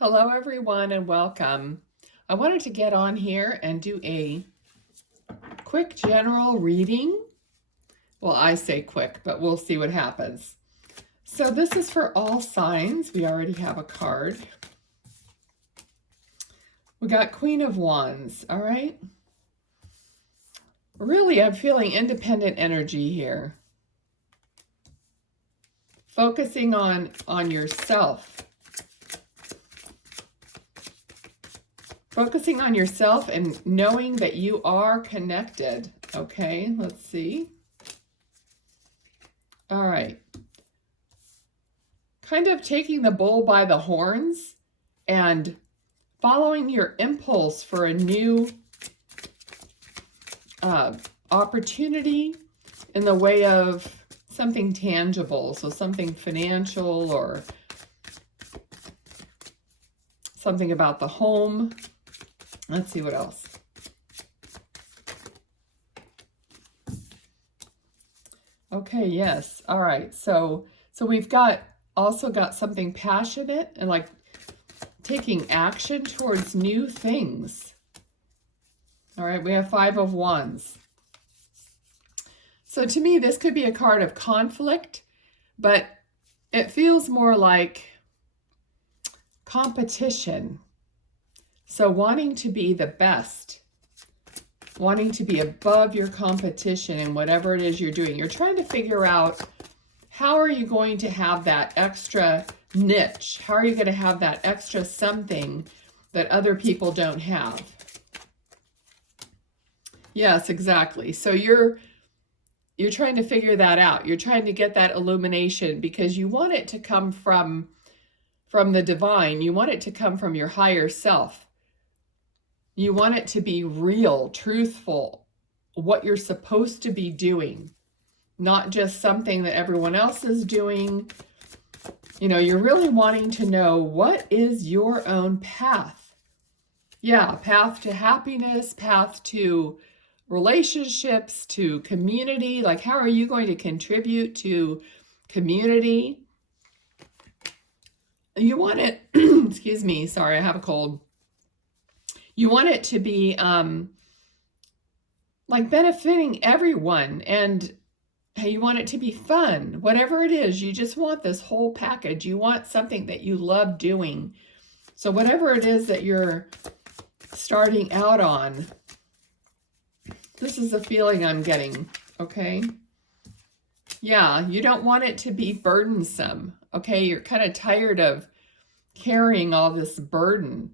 Hello, everyone, and welcome. I wanted to get on here and do a quick general reading. Well, I say quick, but we'll see what happens. So this is for all signs. We already have a card. We got Queen of Wands, all right? Really, I'm feeling independent energy here. Focusing on yourself. Focusing on yourself and knowing that you are connected. Okay, let's see. All right. Kind of taking the bull by the horns and following your impulse for a new opportunity in the way of something tangible. So something financial or something about the home. Let's see what else. Okay, yes. All right. So we've also got something passionate and like taking action towards new things. All right, we have Five of Wands. So to me, this could be a card of conflict, but it feels more like competition. So wanting to be the best, wanting to be above your competition in whatever it is you're doing. You're trying to figure out, how are you going to have that extra niche? How are you going to have that extra something that other people don't have? Yes, exactly. So you're trying to figure that out. You're trying to get that illumination because you want it to come from the divine. You want it to come from your higher self. You want it to be real, truthful, what you're supposed to be doing, not just something that everyone else is doing. You know, you're really wanting to know, what is your own path? Yeah, path to happiness, path to relationships, to community. Like, how are you going to contribute to community? You want it, excuse me, sorry, I have a cold. You want it to be like benefiting everyone, and you want it to be fun. Whatever it is, you just want this whole package. You want something that you love doing. So whatever it is that you're starting out on, this is the feeling I'm getting, okay? Yeah, you don't want it to be burdensome, okay? You're kind of tired of carrying all this burden.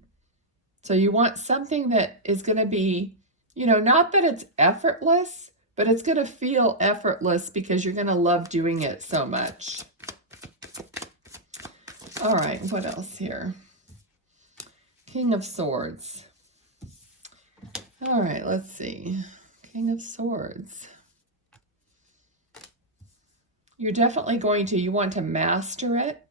So you want something that is going to be, you know, not that it's effortless, but it's going to feel effortless because you're going to love doing it so much. All right, what else here? King of Swords. All right, let's see. King of Swords. You're definitely you want to master it.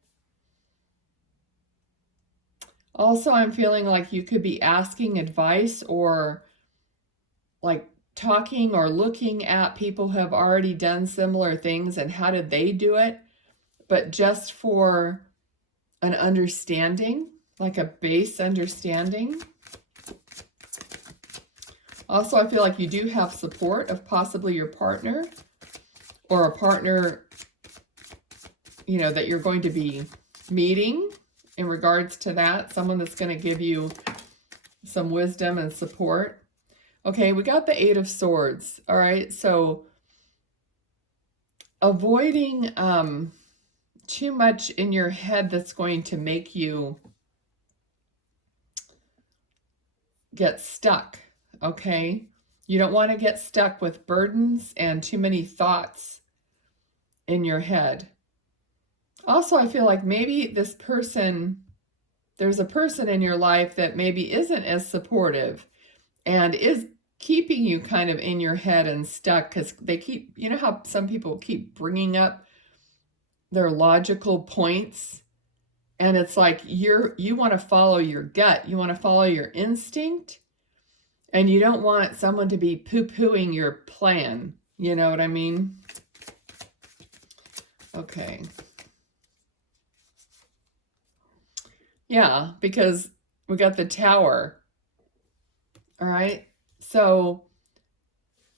Also, I'm feeling like you could be asking advice or like talking or looking at people who have already done similar things and how did they do it, but just for an understanding, like a base understanding. Also, I feel like you do have support of possibly your partner or a partner, you know, that you're going to be meeting in regards to that. Someone that's going to give you some wisdom and support. Okay, we got the Eight of Swords. All right, so avoiding too much in your head that's going to make you get stuck, okay? You don't want to get stuck with burdens and too many thoughts in your head. Also, I feel like maybe there's a person in your life that maybe isn't as supportive and is keeping you kind of in your head and stuck because they keep, you know how some people keep bringing up their logical points, and it's like you want to follow your gut, you want to follow your instinct, and you don't want someone to be poo-pooing your plan. You know what I mean? Okay. Yeah, because we got the Tower. All right. So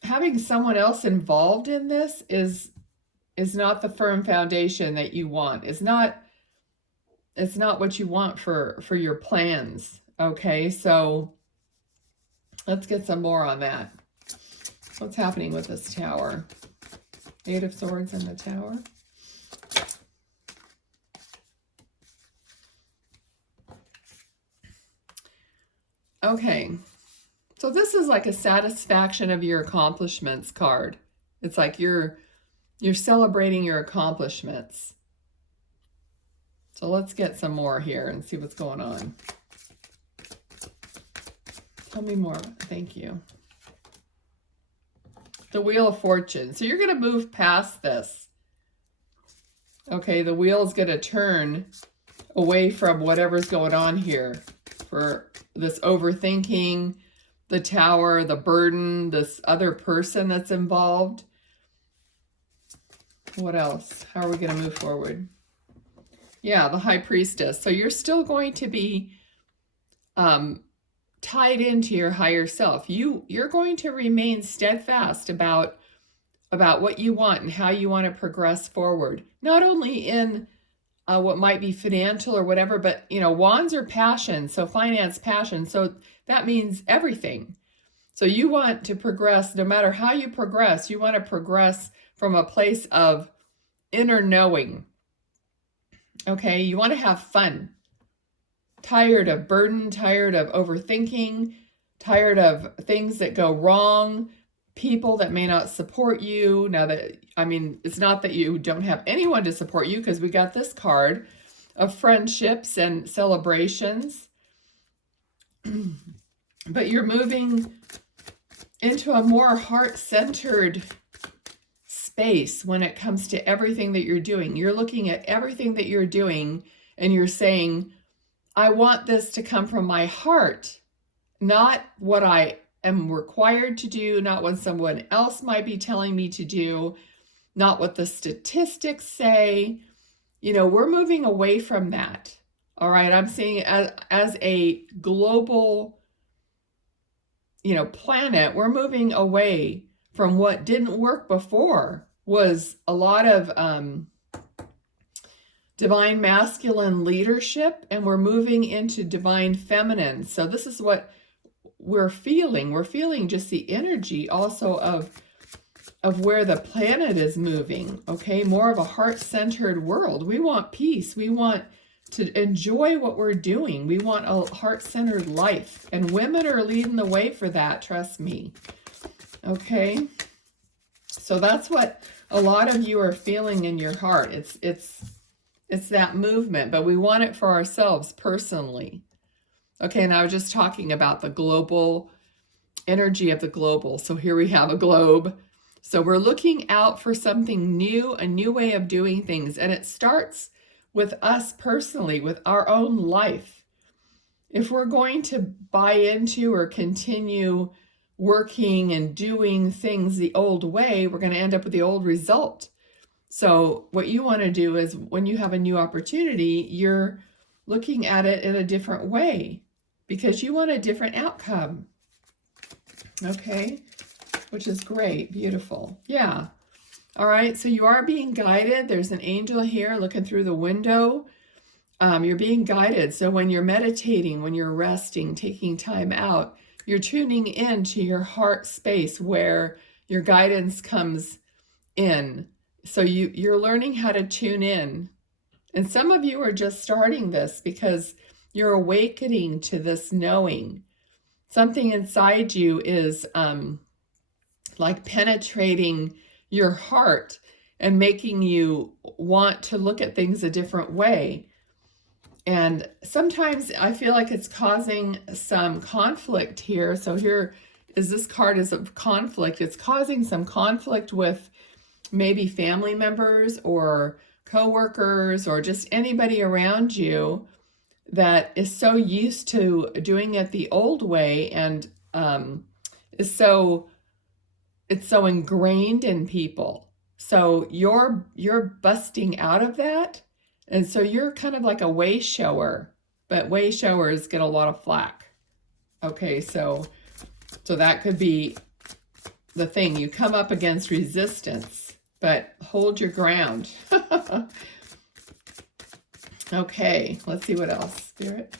having someone else involved in this is not the firm foundation that you want. It's not what you want for your plans. Okay, so let's get some more on that. What's happening with this Tower? Eight of Swords and the Tower. Okay, so this is like a satisfaction of your accomplishments card. It's like you're celebrating your accomplishments. So let's get some more here and see what's going on. Tell me more. Thank you. The Wheel of Fortune. So you're going to move past this. Okay, the wheel is going to turn away from whatever's going on here for this overthinking, the Tower, the burden, this other person that's involved. What else? How are we going to move forward? Yeah, the High Priestess. So you're still going to be tied into your higher self. You're going to remain steadfast about what you want and how you want to progress forward. Not only in what might be financial or whatever, but wands are passion, so finance, passion. So that means everything. So you want to progress, no matter how you progress, you want to progress from a place of inner knowing. Okay, you want to have fun. Tired of burden, tired of overthinking, tired of things that go wrong, people that may not support you. Now that, it's not that you don't have anyone to support you, because we got this card of friendships and celebrations. But you're moving into a more heart-centered space when it comes to everything that you're doing. You're looking at everything that you're doing and you're saying, I want this to come from my heart, not what I am required to do, not what someone else might be telling me to do, not what the statistics say. We're moving away from that. All right, I'm seeing it as a global, planet. We're moving away from what didn't work before, was a lot of divine masculine leadership, and we're moving into divine feminine. So this is what we're feeling. We're feeling just the energy also of where the planet is moving. Okay, more of a heart-centered world. We want peace. We want to enjoy what we're doing. We want a heart-centered life, and women are leading the way for that, trust me. Okay, so that's what a lot of you are feeling in your heart. It's that movement, but we want it for ourselves personally. Okay, and I was just talking about the global energy of the global. So here we have a globe. So we're looking out for something new, a new way of doing things. And it starts with us personally, with our own life. If we're going to buy into or continue working and doing things the old way, we're going to end up with the old result. So what you want to do is, when you have a new opportunity, you're looking at it in a different way because you want a different outcome. Okay, which is great. Beautiful. Yeah. All right, so you are being guided. There's an angel here looking through the window. You're being guided. So when you're meditating, when you're resting, taking time out, you're tuning into your heart space where your guidance comes in. So you're learning how to tune in. And some of you are just starting this because you're awakening to this knowing. Something inside you is like penetrating your heart and making you want to look at things a different way. And sometimes I feel like it's causing some conflict here. So here is this card is of conflict. It's causing some conflict with maybe family members or coworkers or just anybody around you that is so used to doing it the old way and it's so ingrained in people. So you're busting out of that, and so you're kind of like a way shower. but way showers get a lot of flack. Okay, so that could be the thing. You come up against resistance, but hold your ground. Okay, let's see what else, Spirit.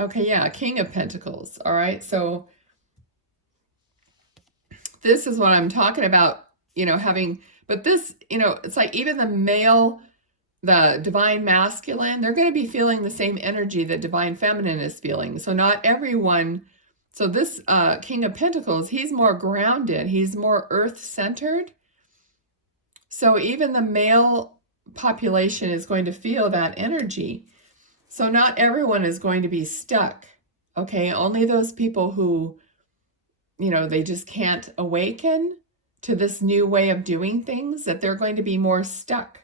Okay, yeah, King of Pentacles. All right, so this is what I'm talking about, having, but this, it's like even the male, the divine masculine, they're going to be feeling the same energy that divine feminine is feeling. So not everyone, so this King of Pentacles, he's more grounded, he's more earth-centered. So even the male population is going to feel that energy. So not everyone is going to be stuck, okay? Only those people who, they just can't awaken to this new way of doing things, that they're going to be more stuck.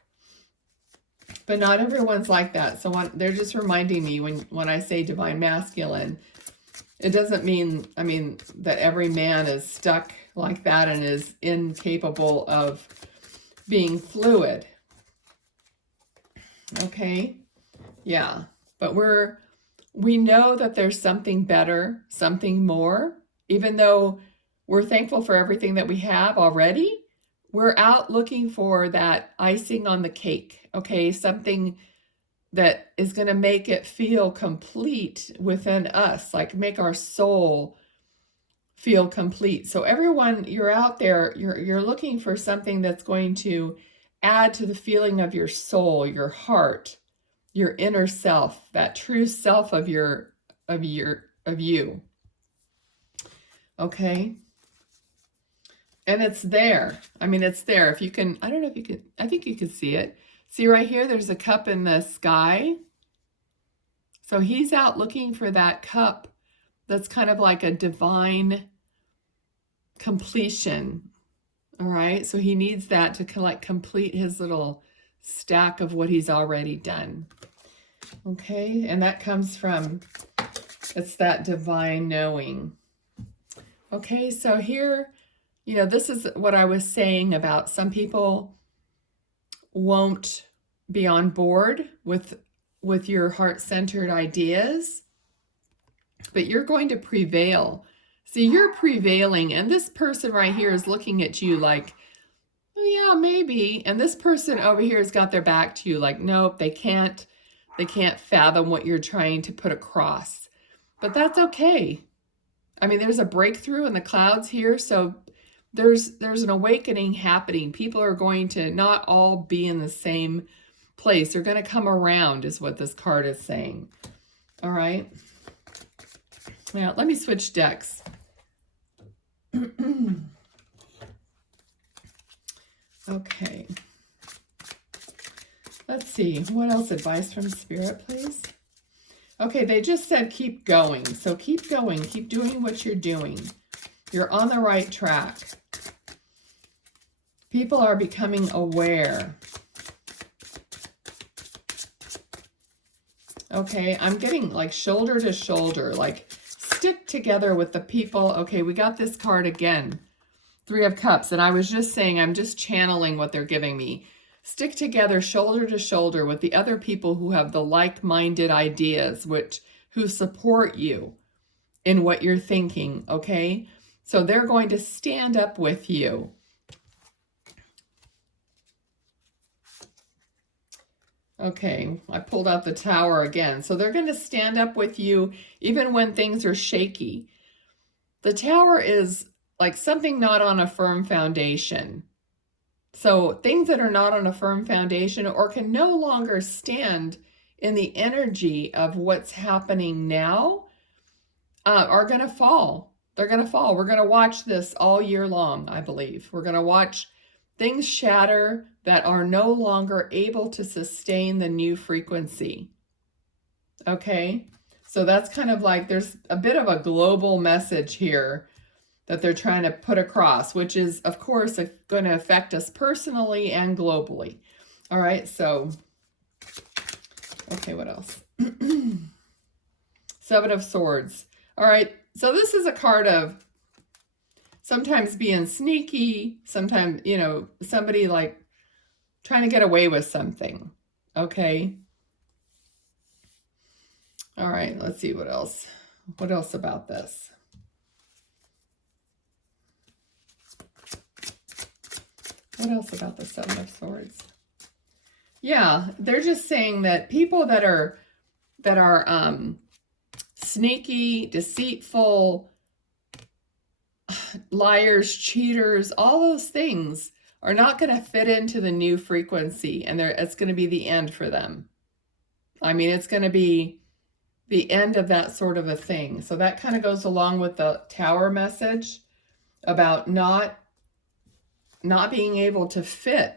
But not everyone's like that. So they're just reminding me when I say divine masculine, it doesn't mean, that every man is stuck like that and is incapable of being fluid. Okay? Yeah. But we know that there's something better, something more. Even though we're thankful for everything that we have already, we're out looking for that icing on the cake, okay? Something that is going to make it feel complete within us, like make our soul feel complete. So everyone, you're out there, you're looking for something that's going to add to the feeling of your soul, your heart, your inner self, that true self of you. Okay? And it's there. It's there. If you can, I don't know if you can, I think you can see it. See right here, there's a cup in the sky. So he's out looking for that cup that's kind of like a divine completion. All right? So he needs that to complete his little stack of what he's already done. Okay? And that comes from, it's that divine knowing. Okay, so here, this is what I was saying about some people won't be on board with your heart-centered ideas, but you're going to prevail. See, you're prevailing, and this person right here is looking at you like, oh, yeah, maybe. And this person over here has got their back to you like, nope, they can't fathom what you're trying to put across. But that's okay. There's a breakthrough in the clouds here, so there's an awakening happening. People are going to not all be in the same place. They're going to come around, is what this card is saying. All right. Now, let me switch decks. Okay. Let's see. What else? Advice from Spirit, please. Okay, they just said keep going. So keep going. Keep doing what you're doing. You're on the right track. People are becoming aware. Okay, I'm getting like shoulder to shoulder, like stick together with the people. Okay, we got this card again. 3 of Cups. And I was just saying, I'm just channeling what they're giving me. Stick together shoulder to shoulder with the other people who have the like-minded ideas, who support you in what you're thinking, okay? So they're going to stand up with you. Okay, I pulled out the Tower again. So they're going to stand up with you even when things are shaky. The Tower is like something not on a firm foundation. So things that are not on a firm foundation or can no longer stand in the energy of what's happening now are going to fall. They're going to fall. We're going to watch this all year long, I believe. We're going to watch things shatter that are no longer able to sustain the new frequency. Okay? So that's kind of like there's a bit of a global message here that they're trying to put across, which is, of course, going to affect us personally and globally. All right, so, okay, what else? 7 of Swords. All right, so this is a card of sometimes being sneaky, sometimes, somebody like trying to get away with something, okay? All right, let's see what else. What else about this? What else about the Seven of Swords? Yeah, they're just saying that people that are sneaky, deceitful, liars, cheaters, all those things are not going to fit into the new frequency, and it's going to be the end for them. I mean, it's going to be the end of that sort of a thing. So that kind of goes along with the Tower message about not being able to fit.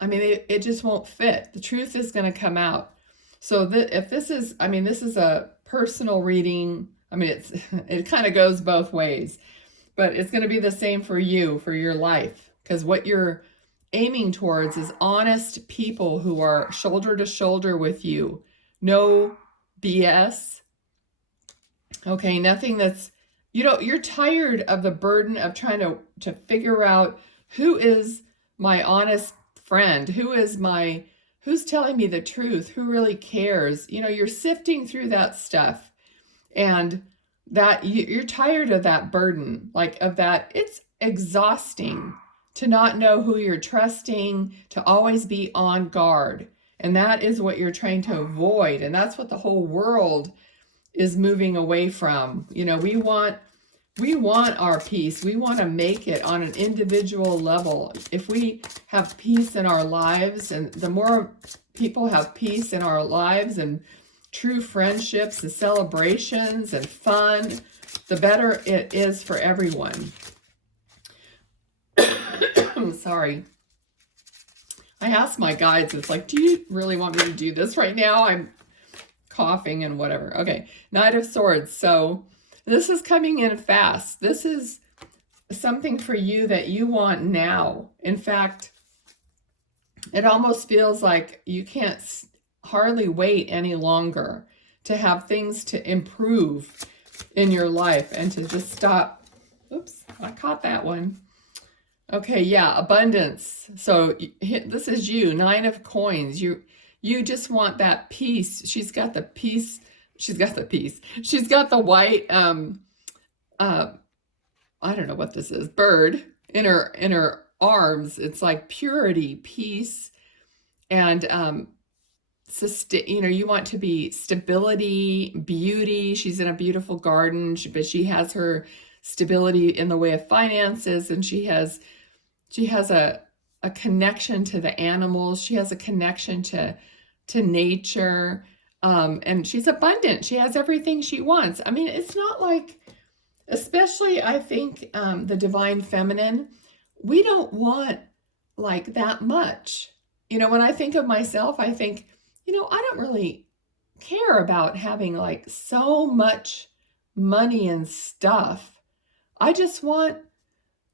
It just won't fit. The truth is going to come out. So if this is, this is a personal reading. It kind of goes both ways, but it's going to be the same for you, for your life, because what you're aiming towards is honest people who are shoulder to shoulder with you. No BS. Okay, nothing that's, you're tired of the burden of trying to figure out who is my honest friend, who's telling me the truth, who really cares. You're sifting through that stuff, and that you're tired of that burden, of that. It's exhausting to not know who you're trusting, to always be on guard. And that is what you're trying to avoid. And that's what the whole world is moving away from. We want our peace. We want to make it on an individual level. If we have peace in our lives, and the more people have peace in our lives and true friendships and celebrations and fun, the better it is for everyone. Sorry. I asked my guides, it's like, do you really want me to do this right now? I'm coughing and whatever. Okay, Knight of Swords. So this is coming in fast. This is something for you that you want now. In fact, it almost feels like you can't hardly wait any longer to have things to improve in your life and to just stop. Oops, I caught that one. Okay, yeah, abundance. So this is you, 9 of Coins. You just want that peace. She's got the peace. She's got the peace. She's got the white, I don't know what this is, bird in her arms. It's like purity, peace, and you want to be stability, beauty. She's in a beautiful garden, but she has her stability in the way of finances, and she has a connection to the animals. She has a connection to nature, and she's abundant. She has everything she wants. It's not like, especially I think the divine feminine, we don't want like that much. When I think of myself, I think, I don't really care about having like so much money and stuff. I just want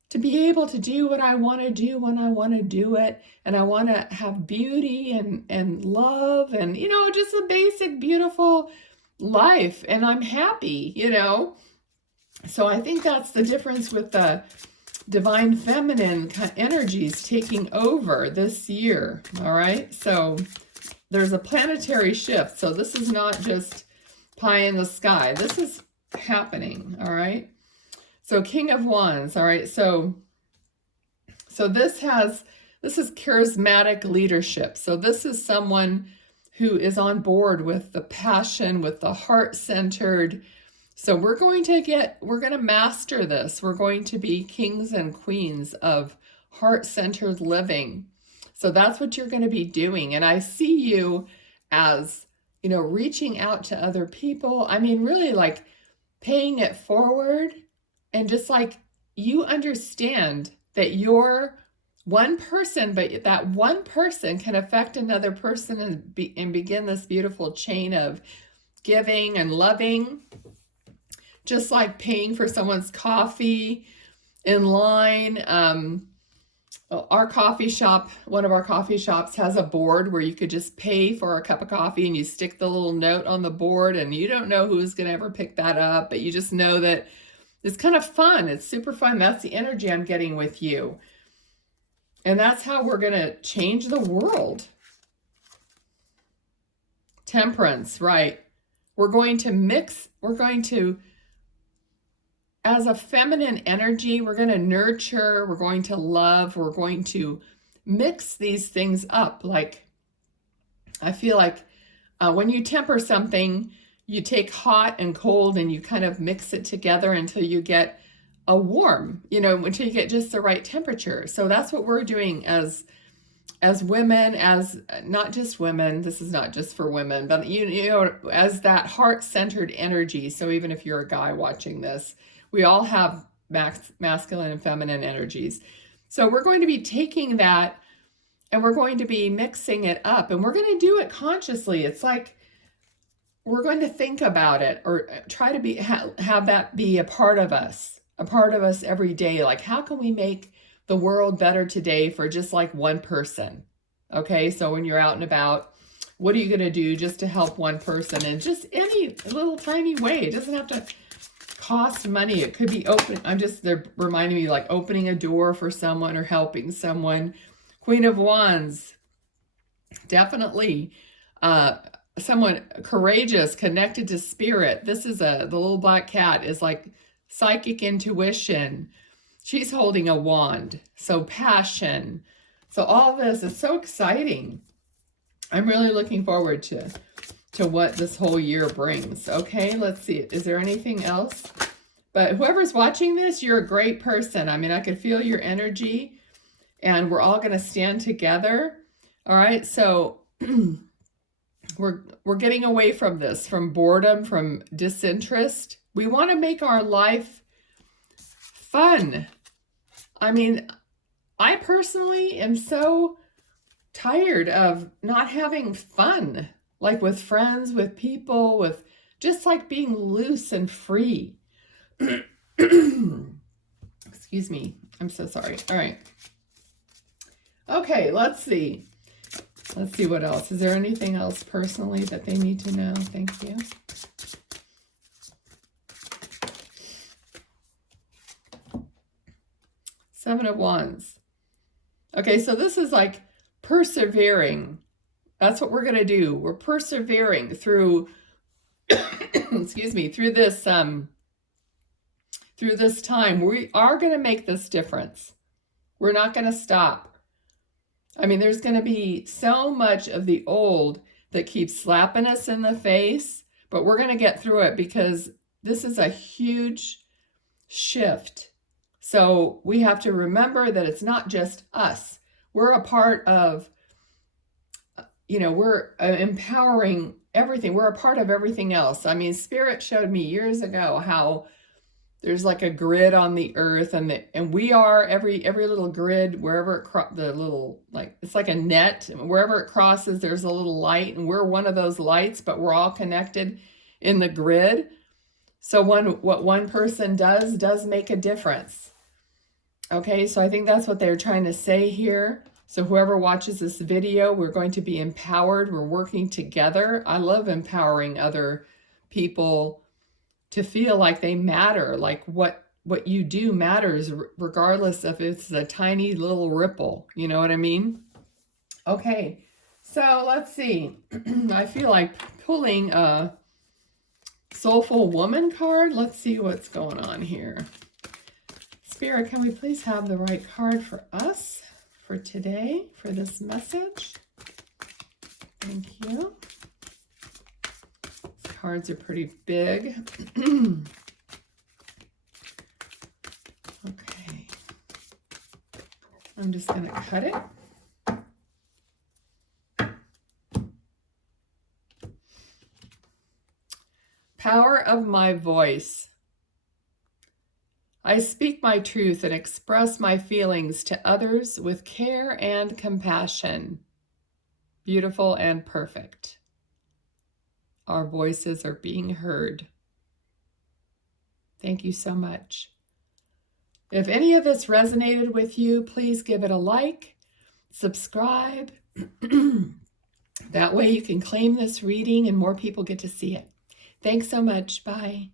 to be able to do what I want to do when I want to do it. And I want to have beauty and love and, just a basic, beautiful life. And I'm happy, So I think that's the difference with the divine feminine energies taking over this year. All right. So there's a planetary shift. So this is not just pie in the sky. This is happening. All right. So King of Wands, all right, so this is charismatic leadership. So this is someone who is on board with the passion, with the heart-centered. So we're going to master this. We're going to be kings and queens of heart-centered living. So that's what you're going to be doing. And I see you as, reaching out to other people. Really like paying it forward. And just like you understand that you're one person, but that one person can affect another person and begin this beautiful chain of giving and loving. Just like paying for someone's coffee in line. Our coffee shop, one of our coffee shops has a board where you could just pay for a cup of coffee and you stick the little note on the board and you don't know who's going to ever pick that up, but you just know that it's kind of fun. It's super fun. That's the energy I'm getting with you. And that's how we're going to change the world. Temperance, right. we're going to, as a feminine energy, we're going to nurture, we're going to love, we're going to mix these things up. Like, I feel like when you temper something, you take hot and cold and you kind of mix it together until you get a warm, until you get just the right temperature. So that's what we're doing as women, as not just women, this is not just for women, but as that heart-centered energy. So even if you're a guy watching this, we all have masculine and feminine energies. So we're going to be taking that and we're going to be mixing it up, and we're going to do it consciously. It's like we're going to think about it, or try to have that be a part of us every day. Like, how can we make the world better today for just like one person? Okay, so when you're out and about, what are you going to do just to help one person in just any little tiny way? It doesn't have to cost money. It could be they're reminding me, like opening a door for someone or helping someone. Queen of Wands, definitely someone courageous, connected to spirit. This is the little black cat is like psychic intuition. She's holding a wand. So passion. So all this is so exciting. I'm really looking forward to what this whole year brings. Okay, let's see. Is there anything else? But whoever's watching this, you're a great person. I mean, I could feel your energy, and we're all going to stand together. All right, so we're getting away from this, from boredom, from disinterest. We want to make our life fun. I mean, I personally am so tired of not having fun, like with friends, with people, with just like being loose and free. Excuse me. I'm so sorry. All right. Okay, let's see. Let's see what else. Is there anything else personally that they need to know? Thank you. Seven of Wands. Okay, so this is like persevering. That's what we're going to do. We're persevering through, excuse me, through this time. We are going to make this difference. We're not going to stop. I mean, there's going to be so much of the old that keeps slapping us in the face, but we're going to get through it because this is a huge shift. So we have to remember that it's not just us. We're a part of, we're empowering everything. We're a part of everything else. I mean, Spirit showed me years ago how there's like a grid on the earth, and we are every little grid, wherever it's like a net, and wherever it crosses, there's a little light, and we're one of those lights, but we're all connected in the grid. So what one person does make a difference. Okay, so I think that's what they're trying to say here. So whoever watches this video, we're going to be empowered. We're working together. I love empowering other people to feel like they matter, like what you do matters, regardless if it's a tiny little ripple. You know what I mean? Okay, so let's see. I feel like pulling a Soulful Woman card. Let's see what's going on here. Spirit, can we please have the right card for us for today, for this message? Thank you. Cards are pretty big. Okay. I'm just going to cut it. Power of my voice. I speak my truth and express my feelings to others with care and compassion. Beautiful and perfect. Our voices are being heard. Thank you so much. If any of this resonated with you, please give it a like, subscribe. That way you can claim this reading and more people get to see it. Thanks so much. Bye.